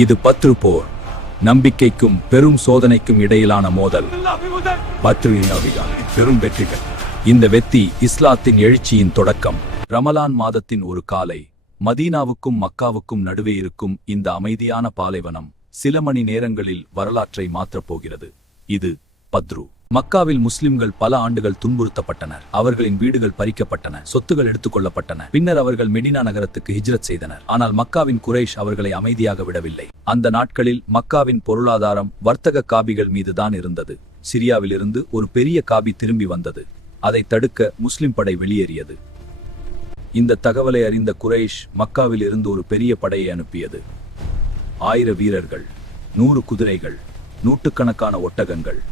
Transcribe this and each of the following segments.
இது பத்ரு போர், நம்பிக்கைக்கும் பெரும் சோதனைக்கும் இடையிலான மோதல். பெரும் வெற்றிகள். இந்த வெற்றி இஸ்லாத்தின் எழுச்சியின் தொடக்கம். ரமலான் மாதத்தின் ஒரு காலை, மதீனாவுக்கும் மக்காவுக்கும் நடுவே இருக்கும் இந்த அமைதியான பாலைவனம் சில மணி நேரங்களில் வரலாற்றை மாற்றப் போகிறது. இது பத்ரு. மக்காவில் முஸ்லிம்கள் பல ஆண்டுகள் துன்புறுத்தப்பட்டனர். அவர்களின் வீடுகள் பறிக்கப்பட்டன, சொத்துகள் எடுத்துக்கொள்ளப்பட்டன. பின்னர் அவர்கள் மெடினா நகரத்துக்கு ஹிஜ்ரத் செய்தனர். ஆனால் மக்காவின் குறைஷ் அவர்களை அமைதியாக விடவில்லை. அந்த நாட்களில் மக்காவின் பொருளாதாரம் வர்த்தக காபிகள் மீதுதான் இருந்தது. சிரியாவிலிருந்து ஒரு பெரிய காபி திரும்பி வந்தது. அதை தடுக்க முஸ்லிம் படை வெளியேறியது. இந்த தகவலை அறிந்த குறைஷ் மக்காவில் இருந்து ஒரு பெரிய படையை அனுப்பியது. 1000 வீரர்கள், 100 குதிரைகள், நூற்றுக்கணக்கான ஒட்டகங்கள்.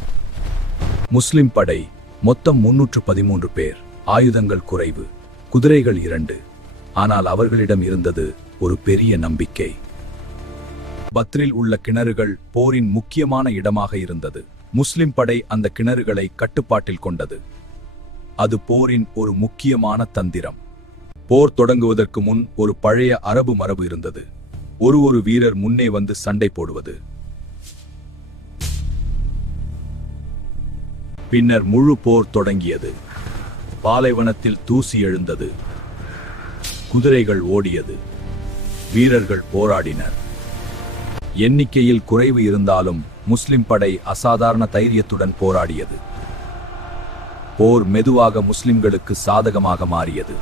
முஸ்லிம் படை மொத்தம் 313 பேர். ஆயுதங்கள் குறைவு, குதிரைகள் 2. ஆனால் அவர்களிடம் இருந்தது ஒரு பெரிய நம்பிக்கை. பத்ரில் உள்ள கிணறுகள் போரின் முக்கியமான இடமாக இருந்தது. முஸ்லிம் படை அந்த கிணறுகளை கட்டுப்பாட்டில் கொண்டது. அது போரின் ஒரு முக்கியமான தந்திரம். போர் தொடங்குவதற்கு முன் ஒரு பழைய அரபு மரபு இருந்தது. ஒரு வீரர் முன்னே வந்து சண்டை போடுவது. பின்னர் முழு போர் தொடங்கியது. பாலைவனத்தில் தூசி எழுந்தது, குதிரைகள் ஓடியது, வீரர்கள் போராடினர். எண்ணிக்கையில் குறைவு இருந்தாலும் முஸ்லிம் படை அசாதாரண தைரியத்துடன் போராடியது. போர் மெதுவாக முஸ்லிம்களுக்கு சாதகமாக மாறியது.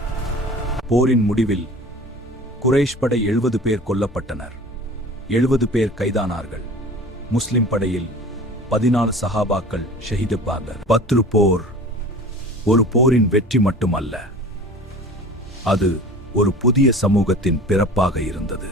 போரின் முடிவில் குறைஷ் படை 70 பேர் கொல்லப்பட்டனர், 70 பேர் கைதானார்கள். முஸ்லிம் படையில் 14 சஹாபாக்கள் ஷஹீதானார்கள். பத்ரு போர் ஒரு போரின் வெற்றி மட்டுமல்ல, அது ஒரு புதிய சமூகத்தின் பிறப்பாக இருந்தது.